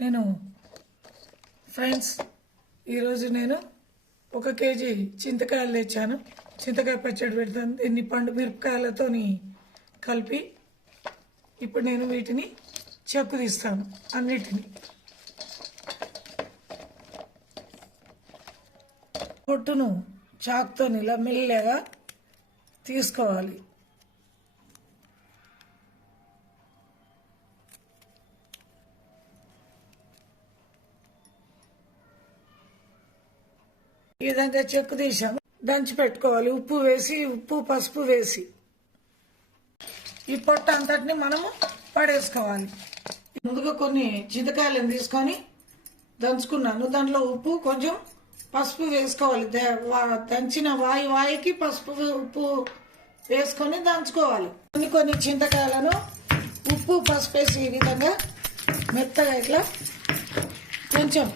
నేను ఫ్రెండ్స్ ఈరోజు నేను ఒక కేజీ చింతకాయలు తెచ్చాను. చింతకాయ పచ్చడి పెడతాను. దీన్ని పండు మిరపకాయలతోని కలిపి ఇప్పుడు నేను వీటిని చెక్కు తీస్తాను అన్నిటిని. పొట్టును చాకుతో ఇలా మెల్లగా తీసుకోవాలి. ఈ విధంగా చెక్కు తీసాము దంచి పెట్టుకోవాలి. ఉప్పు వేసి ఉప్పు పసుపు వేసి. ఈ పొట్ట అంతటిని మనము పడేసుకోవాలి. ముందుగా కొన్ని చింతకాయలను తీసుకొని దంచుకున్నాను. దాంట్లో ఉప్పు కొంచెం పసుపు వేసుకోవాలి. దంచిన వాయి వాయికి పసుపు ఉప్పు వేసుకొని దంచుకోవాలి. కొన్ని కొన్ని చింతకాయలను ఉప్పు పసుపు వేసి ఈ విధంగా మెత్తగా ఇట్లా కొంచెం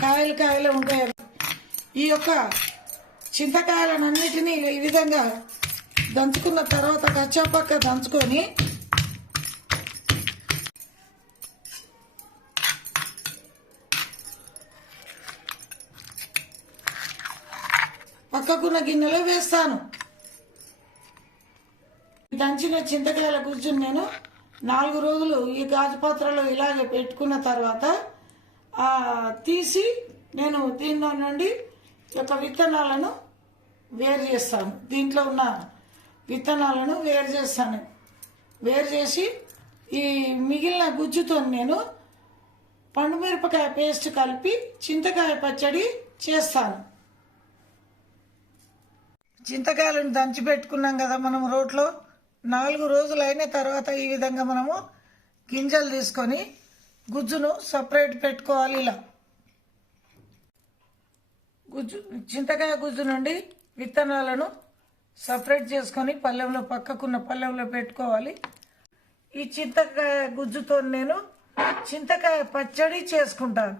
కాయలు కాయలు ఉంటాయి. ఈ యొక్క చింతకాయలన్నిటినీ ఈ విధంగా దంచుకున్న తర్వాత కచ్చాపక్క దంచుకొని పక్కకున్న గిన్నెలో వేస్తాను. దంచిన చింతకాయల గుజ్జును నేను నాలుగు రోజులు ఈ గాజు పాత్రలో ఇలాగే పెట్టుకున్న తర్వాత తీసి నేను దీనిలో నుండి యొక్క విత్తనాలను వేరు చేస్తాను. దీంట్లో ఉన్న విత్తనాలను వేరు చేస్తాను. వేరు చేసి ఈ మిగిలిన గుజ్జుతో నేను పండుమిరపకాయ పేస్ట్ కలిపి చింతకాయ పచ్చడి చేస్తాను. చింతకాయలను దంచి పెట్టుకున్నాం కదా మనం రోట్లో. నాలుగు రోజులు అయిన తర్వాత ఈ విధంగా మనము గింజలు తీసుకొని గుజ్జును సపరేట్ పెట్టుకోవాలి ఇలా. గుజ్జు చింతకాయ గుజ్జు నుండి విత్తనాలను సపరేట్ చేసుకొని పళ్ళెంలో పక్కకున్న పళ్ళెంలో పెట్టుకోవాలి. ఈ చింతకాయ గుజ్జుతో నేను చింతకాయ పచ్చడి చేసుకుంటాను.